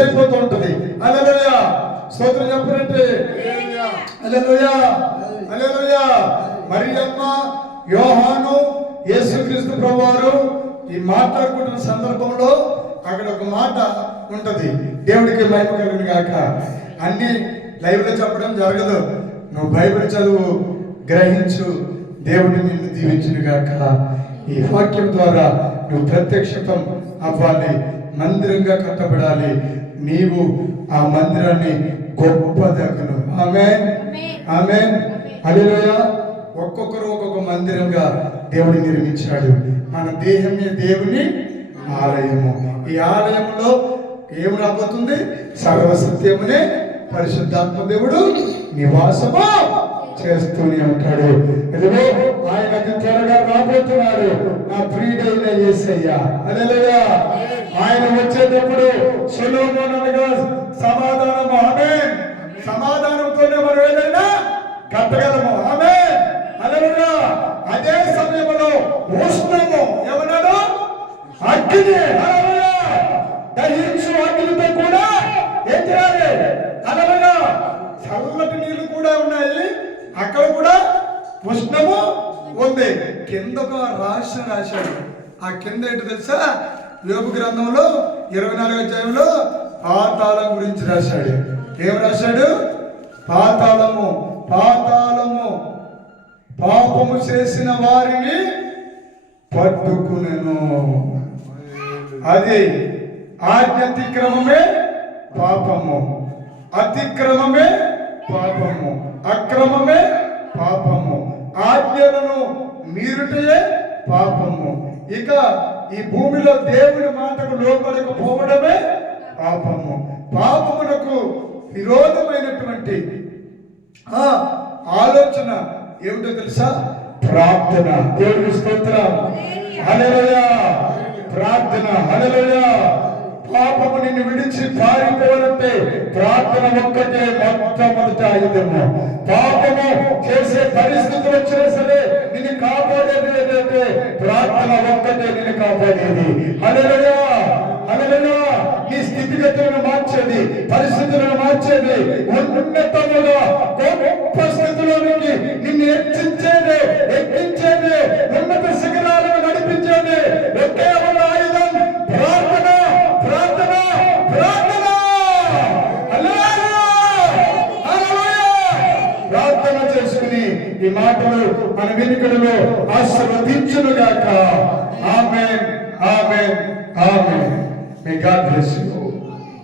అయిపోతూ ఉంటది. హల్లెలూయా, స్తోత్రం చెప్పండి. హల్లెలూయా, హల్లెలూయా. మరియమ్మ, యోహాను, యేసుక్రీస్తు ప్రభువారు ఈ మాట్లాడుకుంటున్న సందర్భంలో అక్కడ ఒక మాట ఉంటది. దేవుడికి మహిమ కలుగును గాక. అన్ని లైవ్ లో చెప్పడం జరగదు. నువ్వు బైబిల్ చదువు, గ్రహించు, దేవుడు నిన్ను దీవించును గాక. ఈ వాక్యం ద్వారా నువ్వు ప్రత్యక్షతం అవ్వాలి, మందిరంగా కట్టబడాలి. నీవు ఆ మందిరాన్ని గొప్పదగును. ఆమేన్, ఆమేన్, హల్లెలూయా. ఒక్కొక్కరు ఒక్కొక్క మందిరంగా దేవుడు నిర్మించాడు. మన దేహమే దేవుని ఆలయము. ఈ ఆలయంలో ఏమి రాబోతుంది? సర్వసత్యమునే పరిశుద్ధాత్మ దేవుడు నివాసము చేస్తూనే ఉంటాడు. ఇదిగో ఆయన అతి త్వరగా రాబోతున్నాడు, నా ప్రియుడైన యేసయ్య. హల్లెలూయా. ఆయన వచ్చేటప్పుడు సొలొమోను అనగా సమాధానము. ఆమేన్. సమాధానంతోనే మనం ఏదైనా కట్టగలము. ఆమేన్, హల్లెలూయా. అదే సమయంలో ఉష్ణము ఏమన్నాడు? అగ్ని. హల్లెలూయా. దహించు అగ్నితో కూడా ఏం చేయాలి? హల్లెలూయా. చల్లటి నీళ్లు కూడా ఉన్నాయి, అక్కడ కూడా ఉష్ణము ఉంది. కింద ఒక రాశాడు. ఆ కింద ఏంటి తెలుసా? యోబు గ్రంథంలో 24వ అధ్యాయంలో పాతాళం గురించి రాశాడు. ఏం రాశాడు? పాతాళము, పాతాళము పాపము చేసిన వారిని పట్టుకునెను. అది ఆజ్ఞాతిక్రమమే పాపము, అతిక్రమమే పాపము, అక్రమమే పాపము, ఆజ్ఞలను మీరుటయే పాపము. ఇక ఈ భూమిలో దేవుని మాటకు లోబడకపోవడమే పాపము. పాపమునకు విరోధమైనటువంటి ఆలోచన ఏమిటో తెలుసా? ప్రార్థన. దేవుని స్తోత్రం. హల్లెలూయా. ప్రార్థన. హల్లెలూయా. పాపము నిన్ను విడిచి పారిపోవాలంటే ప్రార్థన ఒక్కటే మొట్టమొదటి ఆయుధము. పాపము చేసే పరిస్థితులు వచ్చినా సరే నిన్ను కాపాడేది ఏదైతే ప్రార్థన ఒక్కటే నిన్ను కాపాడేది. హల్లెలూయా, హల్లెలూయా. నీ స్థితిగతులను మార్చేది, పరిస్థితులను మార్చేది, ఉన్నతముగా గొప్ప స్థితిలోనికి నిన్ను హెచ్చించేది, ఎక్కించేది, ఉన్నత శిఖరాలను నడిపించేది ఒకే ఒక ఆయుధం ప్రార్థన, ప్రార్థన, ప్రార్థన. ప్రార్థన చేసుకుని ఈ మాటలు మన వెనుకలలో ఆశీర్వదించునుగాక. ఆమేన్, ఆమేన్, ఆమేన్. May God bless you.